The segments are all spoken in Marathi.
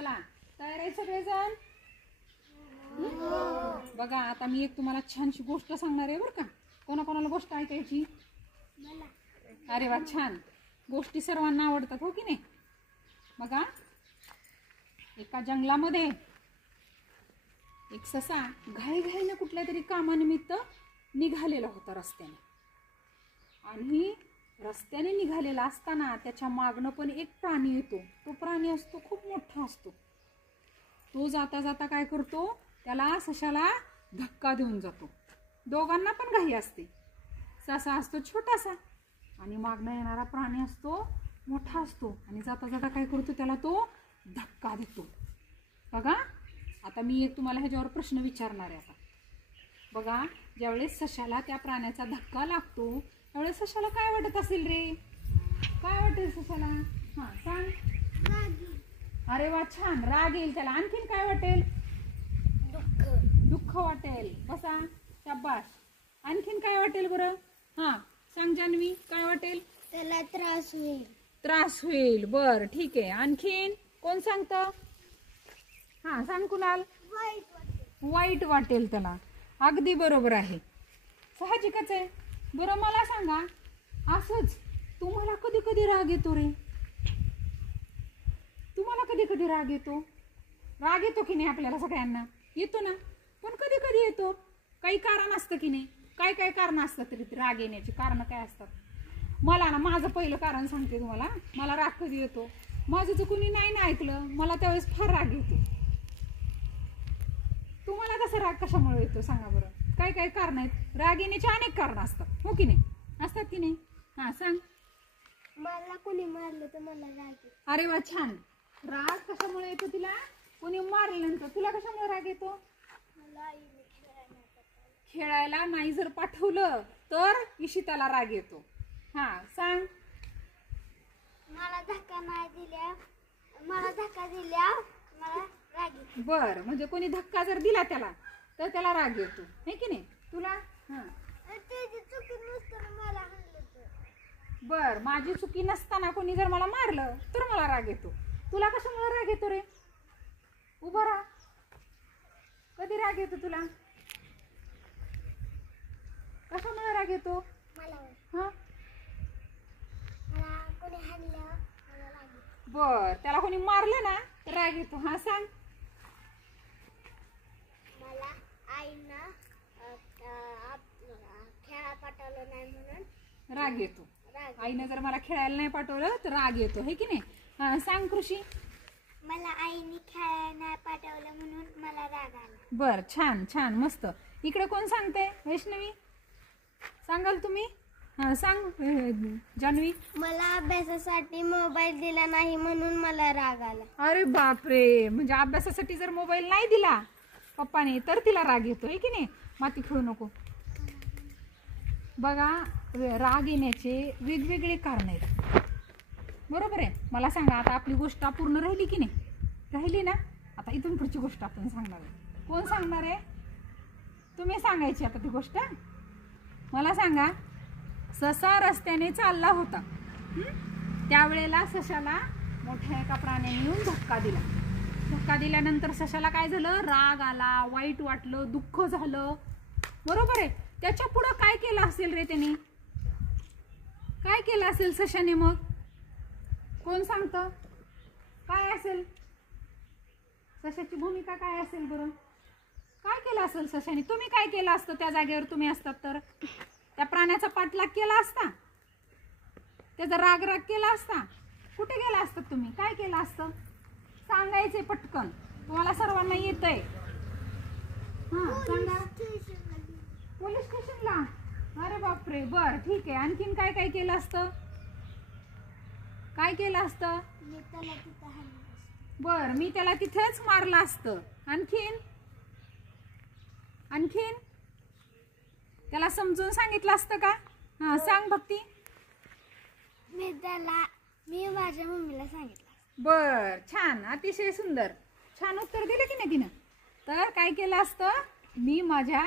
चला तयार आहे सगळेजण? बघा आता मी एक तुम्हाला छानशी गोष्ट सांगणार आहे बरं का. कोणाकोणाला गोष्ट ऐकायची? अरे वा छान. गोष्टी सर्वांना आवडतात हो की नाही? बघा एका जंगलामध्ये एक ससा घाईघाईने कुठल्या तरी कामानिमित्त निघालेला होता रस्त्याने. आणि रस्त्याने निघालेला असताना त्याच्या मागणं पण एक प्राणी येतो. तो प्राणी असतो खूप मोठा असतो. तो जाता जाता काय करतो, त्याला सशाला धक्का देऊन जातो. दोघांना पण घाई असते. ससा असतो छोटासा आणि मागणं येणारा प्राणी असतो मोठा असतो. आणि जाता जाता काय करतो, त्याला तो धक्का देतो. बघा आता मी एक तुम्हाला ह्याच्यावर प्रश्न विचारणार आहे. आता बघा ज्यावेळेस सशाला त्या प्राण्याचा धक्का लागतो त्यावेळेस सशाला काय वाटत असेल रे? काय वाटेल सशाला? हां सांग. अरे वा छान. राग येईल त्याला. आणखीन काय वाटेल? दुःख वाटेल. कसा? शाबास. आणखीन काय वाटेल बरं? हां सांग जान्हवी, काय वाटेल? त्याला त्रास होईल. त्रास होईल. बर ठीक आहे. आणखीन कोण सांगतं? हां सांग कुणाल. वाईट वाटेल त्याला. अगदी बरोबर आहे, साहजिकच आहे. बरं मला सांगा, असंच तुम्हाला कधी कधी राग येतो रे? तुम्हाला कधी कधी राग येतो? राग येतो की नाही? आपल्याला सगळ्यांना येतो ना. पण कधी कधी येतो. काही कारण असतं की नाही? काय काय कारण असतात तरी राग येण्याची कारण काय असतात? मला ना माझं पहिलं कारण सांगते तुम्हाला. मला राग कधी येतो, माझं तर कुणी नाही ना ऐकलं, मला त्यावेळेस फार राग येतो. तुम्हाला कसा राग कशामुळे येतो सांगा बरं? काय काय कारण आहेत? राग येण्याची अनेक कारण असतात हो की नाही? असतात की नाही? हा सांग. मला कोणी मारलं तर मला राग येतो. अरे वा छान. राग कशामुळे येतो तिला? कोणी मारल्यानंतर. तुला कशामुळे राग येतो? मला आईने खेळायला नाही जर पाठवलं तर इशिताला राग येतो. हा सांग. मला धक्का दिल्या मला राग येतो. बर म्हणजे कोणी धक्का जर दिला त्याला तर त्याला राग येतो हे की नाही? तुला? हा त्याची चुकी नसताना मला हाणलं तर. बर माझी चुकी नसताना कोणी जर मला मारलं तर मला राग येतो. तुला कशामुळे राग येतो रे? उभा राहा. कधी राग येतो तुला? कशामुळे राग येतो? मला हा कोणी हाणलं मला राग येतो. बर त्याला कोणी मारलं ना तर राग येतो. हा सांग. मला आईनं खेळा पाठवलं नाही म्हणून राग येतो. राग. आईने जर मला खेळायला नाही पाठवलं तर राग येतो हे की नाही? हा सांग कृषी. मला आईने खेळायला नाही पाठवलं म्हणून मला राग आला. बर छान छान मस्त. इकडे कोण सांगते? वैष्णवी सांगाल तुम्ही? हा सांग जान्हवी. मला अभ्यासासाठी मोबाईल दिला नाही म्हणून मला राग आला. अरे बापरे. म्हणजे अभ्यासासाठी जर मोबाईल नाही दिला पप्पाने तर तिला राग येतो हे की नाही? माती खेळू नको. बघा राग येण्याचे वेगवेगळे कारण आहेत. बरोबर आहे. मला सांगा आता आपली गोष्ट पूर्ण राहिली की नाही? राहिली ना. आता इथून पुढची गोष्ट आपण सांगणार आहे. कोण सांगणार आहे? तुम्ही सांगायची आता ती गोष्ट. मला सांगा. ससा रस्त्याने चालला होता. त्यावेळेला सशाला मोठ्या एका प्राण्याने येऊन धक्का दिला. धक्का दिल्यानंतर सशाला काय झालं? राग आला, वाईट वाटलं, दुःख झालं. बरोबर आहे. त्याच्या पुढं काय केलं असेल रे त्याने? काय केलं असेल सशाने? मग कोण सांगतं? काय असेल सशाची भूमिका? काय असेल बरं? काय केलं असेल सशाने? तुम्ही काय केलं असतं त्या जागेवर तुम्ही असतात तर? त्या प्राण्याचा पाठलाग केला असता? त्याचा राग केला असता? कुठे गेला असतात तुम्ही? काय केलं असतं? सांगायचे पटकन. तुम्हाला सर्वांना येतंय. हा सांगा. पोलीस स्टेशनला. अरे बापरे. बर ठीक आहे. आणखीन काय काय केलं असतं? काय केलं असतं? बर मी त्याला तिथेच मारलं असतं. आणखीन आणखीन त्याला समजून सांगितलं असतं का? हा सांग भक्ती. मी माझ्या मम्मीला सांगितलं. बर छान. अतिशय सुंदर. छान उत्तर दिलं की नाही तिनं? तर काय केलं असतं? मी माझ्या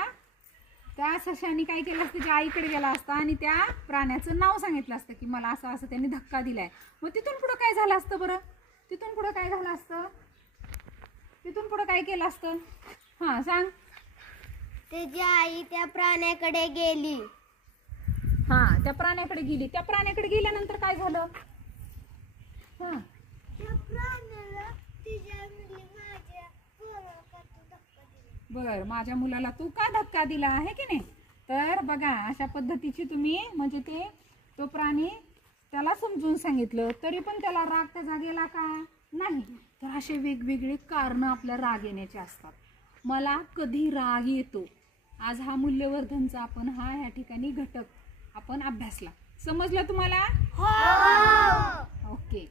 त्या सशाने काय केलं असतं? त्याच्या आईकडे गेला असता आणि त्या प्राण्याचं नाव सांगितलं असतं की मला असं असं त्यांनी धक्का दिलाय. मग तिथून पुढं काय झालं असतं बरं? तिथून पुढं काय झालं असतं? इथून पुढे काय केलं असतं? हा सांग. त्याची आई त्या प्राण्याकडे गेली. हा त्या प्राण्याकडे गेली. त्या प्राण्याकडे गेल्यानंतर काय झालं? हा त्या प्राण्याला तिच्या माझ्या पोराला तू धक्का दिला. बर, माझ्या मुलाला तू का धक्का दिला आहे की नाही? तर बघा अशा पद्धतीची तुम्ही म्हणजे तो प्राणी त्याला समजून सांगितलं तरी पण त्याला राग त्याचा गेला का नाही. तर असे वेगवेगळे कारण आपल्या राग येण्याचे असतात. मला कधी राग येतो, आज हा मूल्यवर्धनचा आपण ह्या ठिकाणी घटक आपण अभ्यासला. समजलं तुम्हाला? हो. ओके.